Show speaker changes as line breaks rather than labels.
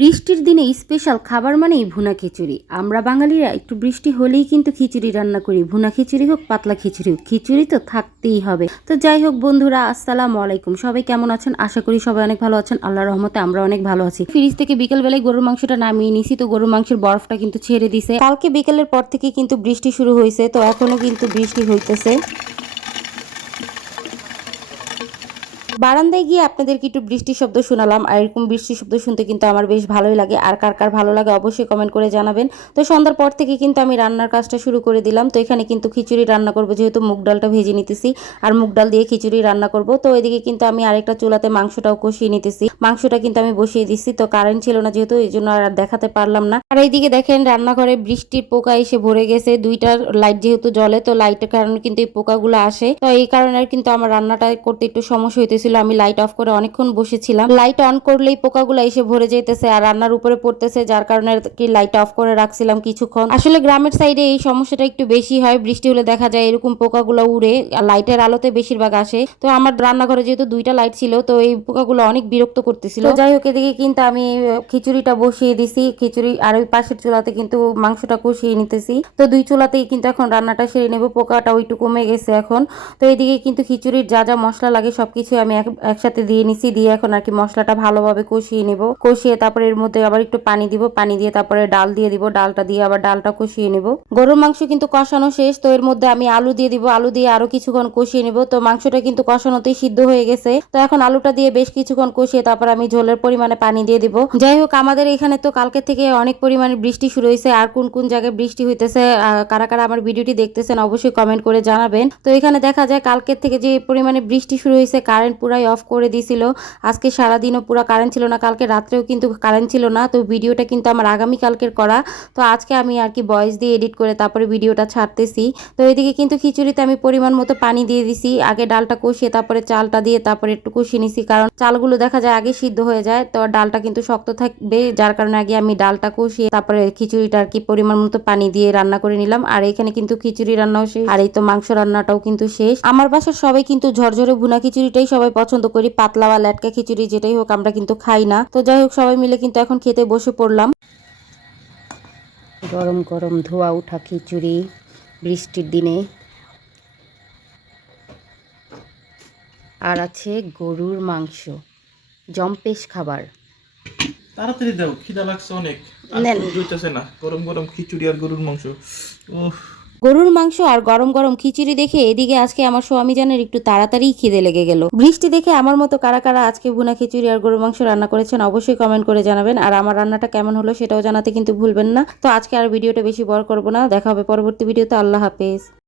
বৃষ্টির দিনে স্পেশাল খাবার মানেই ভুনা খিচুড়ি। আমরা বাঙালিরা একটু বৃষ্টি হলেই কিন্তু খিচুড়ি রান্না করি। ভুনা খিচুড়ি হোক, পাতলা খিচুড়ি হোক, খিচুড়ি তো থাকতেই হবে। তো যাই হোক বন্ধুরা, আসসালামু আলাইকুম। সবাই কেমন আছেন? আশা করি সবাই অনেক ভালো আছেন। আল্লাহ রহমতে আমরা অনেক ভালো আছি। ফ্রিজ থেকে বিকেল বেলায় গরুর মাংসটা নামিয়ে নিছি। তো গরুর মাংসের বরফটা কিন্তু ছেড়ে দিছে। কালকে বিকেলের পর থেকে কিন্তু বৃষ্টি শুরু হয়েছে তো এখনও কিন্তু বৃষ্টি হইতেছে। বারান্দায় গিয়ে আপনাদেরকে একটু বৃষ্টির শব্দ শোনালাম, আর এরকম বৃষ্টির শব্দ শুনতে কিন্তু আমার বেশ ভালোই লাগে। আর কার কার ভালো লাগে অবশ্যই কমেন্ট করে জানাবেন। তো সন্ধ্যার পর থেকে কিন্তু আমি রান্নার কাজটা শুরু করে দিলাম। তো এখানে কিন্তু খিচুড়ি রান্না করব, যেহেতু মুগ ডালটা ভেজে নিতেছি, আর মুগ ডাল দিয়ে খিচুড়ি রান্না করব। তো এদিকে কিন্তু আমি আরেকটা চুলাতে মাংসটাও কষিয়ে নিতেছি। মাংসটা কিন্তু আমি বসিয়ে দিচ্ছি তো কারেন্ট ছিল না যেহেতু, এই জন্য আর দেখাতে পারলাম না। আর এইদিকে দেখেন রান্নাঘরে বৃষ্টির পোকা এসে ভরে গেছে। দুইটার লাইট যেহেতু জ্বলে, তো লাইটের কারণে কিন্তু এই পোকাগুলো আসে। তো এই কারণে কিন্তু আমার রান্নাটা করতে একটু সমস্যা হইতেছিল। আমি লাইট অফ করে অনেকক্ষণ বসেছিলাম। লাইট অন করলেই পোকাগুলো এসে ভরে যেতেছে আর রান্নার উপরে পড়তেছে, যার কারণে কি লাইট অফ করে রাখছিলাম কিছুক্ষণ। আসলে গ্রামের সাইডে এই সমস্যাটা একটু বেশি হয়, বৃষ্টি হলে দেখা যায় এরকম পোকাগুলো উড়ে লাইটের আলোতে বেশিরভাগ আসে। তো আমার রান্নাঘরে যেহেতু দুইটা লাইট ছিল, তো এই পোকাগুলো অনেক বিরক্ত করতেছিল। যাই হোক, এদিকে কিন্তু আমি খিচুড়িটা বসিয়ে দিছি। খিচুড়ি আর ওই পাশের চুলাতে কিন্তু মাংসটা কষিয়ে নিতেছি। তো দুই চুলাতেই কিন্তু এখন রান্নাটা সেরে নেব, পোকাটা ওইটু কমে গেছে এখন। তো এদিকে কিন্তু খিচুড়ির যা যা মশলা লাগে সবকিছু আমি একসাথে দিয়ে নিছি, দিয়ে এখন আর কি মশলাটা ভালোভাবে কষিয়ে নেব। কষিয়ে তারপরে এর মধ্যে আবার একটু পানি দিব, পানি দিয়ে তারপরে ডাল দিয়ে দিব, ডালটা দিয়ে আবার ডালটা কষিয়ে নেব। গরুর মাংস কিন্তু কষানো শেষ, তো এর মধ্যে আমি আলু দিয়ে দিব, আলু দিয়ে আরও কিছুক্ষণ কষিয়ে নেব। তো মাংসটা কিন্তু কষানোতেই সিদ্ধ হয়ে গেছে। তো এখন আলুটা দিয়ে বেশ কিছুক্ষণ কষিয়ে তারপর আমি ঝোলের পরিমাণে পানি দিয়ে দিব। যাই হোক, আমাদের এখানে তো কালকে থেকে অনেক পরিমাণে বৃষ্টি শুরু হয়েছে, আর কোন কোন জায়গায় বৃষ্টি হইতেছে কারা কারা আমার ভিডিওটি দেখতেছেন অবশ্যই কমেন্ট করে জানাবেন। তো এখানে দেখা যায়, কালকের থেকে যে পরিমাণে বৃষ্টি শুরু হয়েছে কারেন্ট পুরাই অফ করে দিছিল আজকে সারাদিনও পুরো কারেন্ট ছিল না, কালকে রাত্রেও কিন্তু কারেন্ট ছিল না। তো ভিডিওটা কিন্তু আমার আগামী কালকের করা। তো আজকে আমি আর কি ভয়েস দিয়ে এডিট করে তারপরে ভিডিওটা ছাড়তেছি। তো এদিকে কিন্তু খিচুড়িতে আমি পরিমাণ মতো পানি দিয়ে দিছি। আগে ডালটা কষিয়ে তারপরে চালটা দিয়ে তারপরে একটু কষিয়ে নিছি। কারণ চালগুলো দেখা যায় আগে সিদ্ধ হয়ে যায়। তো ডালটা কিন্তু শক্ত থাকবে। যার কারণে আগে আমি ডালটা কষিয়ে তারপরে খিচুড়িটা আর কি পরিমাণ মতো পানি দিয়ে রান্না করে নিলাম। আর এখানে কিন্তু খিচুড়ি রান্নাও শেষ। আর এই তো মাংস রান্নাটাও কিন্তু শেষ। আমার বাসার সবাই কিন্তু ঝরঝরে ভুনা খিচুড়িটাই সবাই পছন্দ করি পাতলা বা ল্যাটকা খিচুড়ি যেটাই হোক আমরা কিন্তু খাই না। তো যাই হোক সবাই মিলে কিন্তু এখন খেতে বসে পড়লাম। গরম গরম ধোয়া উঠা খিচুড়ি বৃষ্টির দিনে। আর আছে গরুর মাংস জম্পেশ খাবার।
তাড়াতাড়ি দাও খিদা লাগছে অনেক। না গরম গরম খিচুড়ি আর গরুর মাংস। উফ।
গরুর মাংস আর গরম গরম খিচুড়ি দেখে এদিকে আজকে আমার স্বামী জানের একটু তাড়াতাড়ি খিদে লেগে গেল। বৃষ্টি দেখে আমার মতো কারা কারা আজকে বুনা খিচুড়ি আর গরুর মাংস রান্না করেছেন অবশ্যই কমেন্ট করে জানাবেন। আর আমার রান্নাটা কেমন হলো সেটাও জানাতে কিন্তু ভুলবেন না। তো আজকে আর ভিডিওটা বেশি বড় করব না। দেখা হবে পরবর্তী ভিডিওতে। আল্লাহ হাফেজ।